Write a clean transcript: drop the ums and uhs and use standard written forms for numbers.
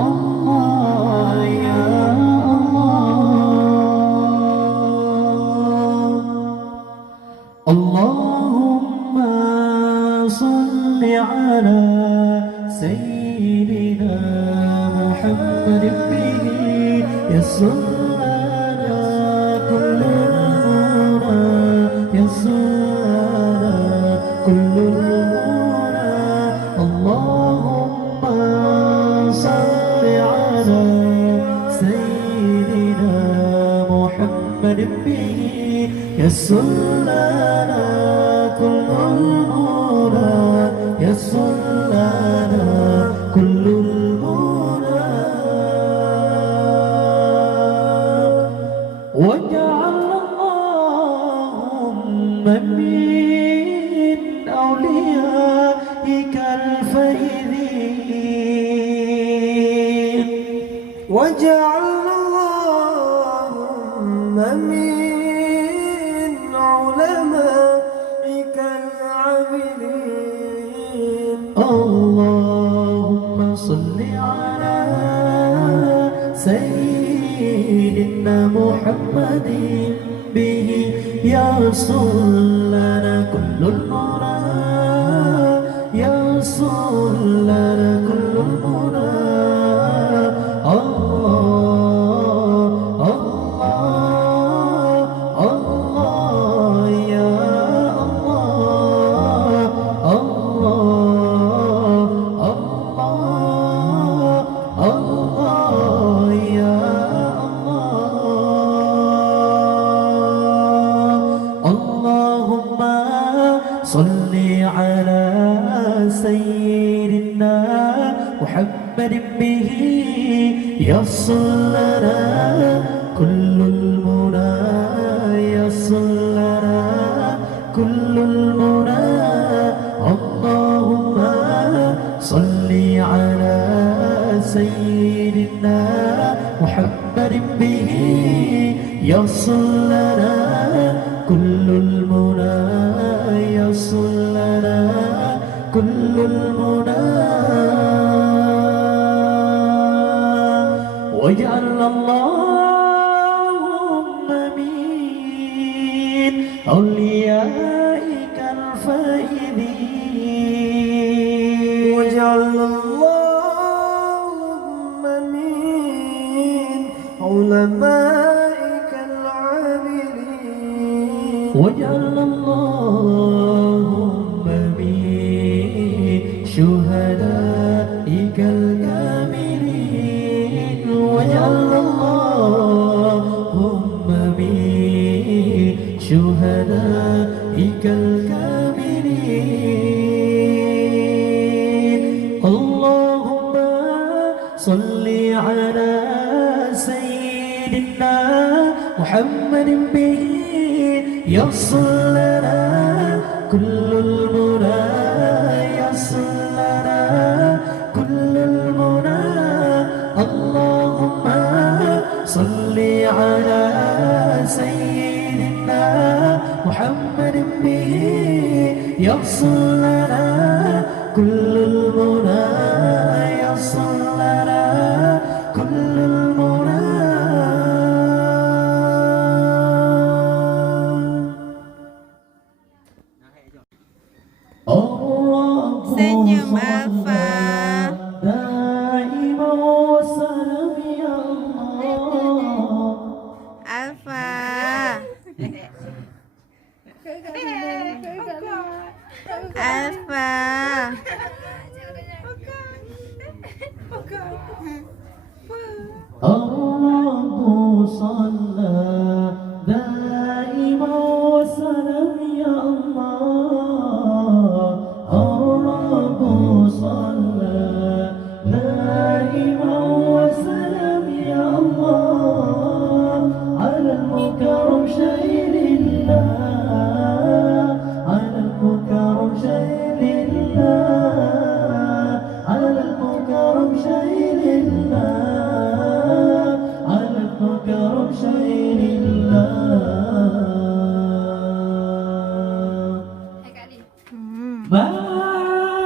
الله يا الله اللهم صل على سيدنا محمد به يسر لنا كل المنى يسر كل المنى اللهم صل على سيدنا محمد به يسر لنا كل المنى يسر لنا كل المنى واجعل اللهم من أوليائك الفائزين واجعل اللهم من علمائك العاملين اللهم صل على سيدنا محمد به يصل لنا كل المنى يصل لنا كل المنى الله الله الله يا الله الله الله الله يا الله اللهم صل على سيدنا محمد به يصل لنا كل المنى يصل لنا كل المنى اللهم صل على سيدنا محمد به يصل لنا كل المنى يصل لنا كل المنى واجعل اللهم من أوليائك الفائزين واجعل اللهم من علمائك العاملين واجعل اللهم من شهدائك الكاملين واجعل اللهم من شهدائك الكاملين اللهم صل على سيدنا محمد به يصل لنا كل المنى يصل لنا كل المنى اللهم صل على سيدنا محمد به يصل لنا كل المنى يصل لنا كل المنى Senyum Alfa. دائما وسلام يا الله Alfa. Alfa. الله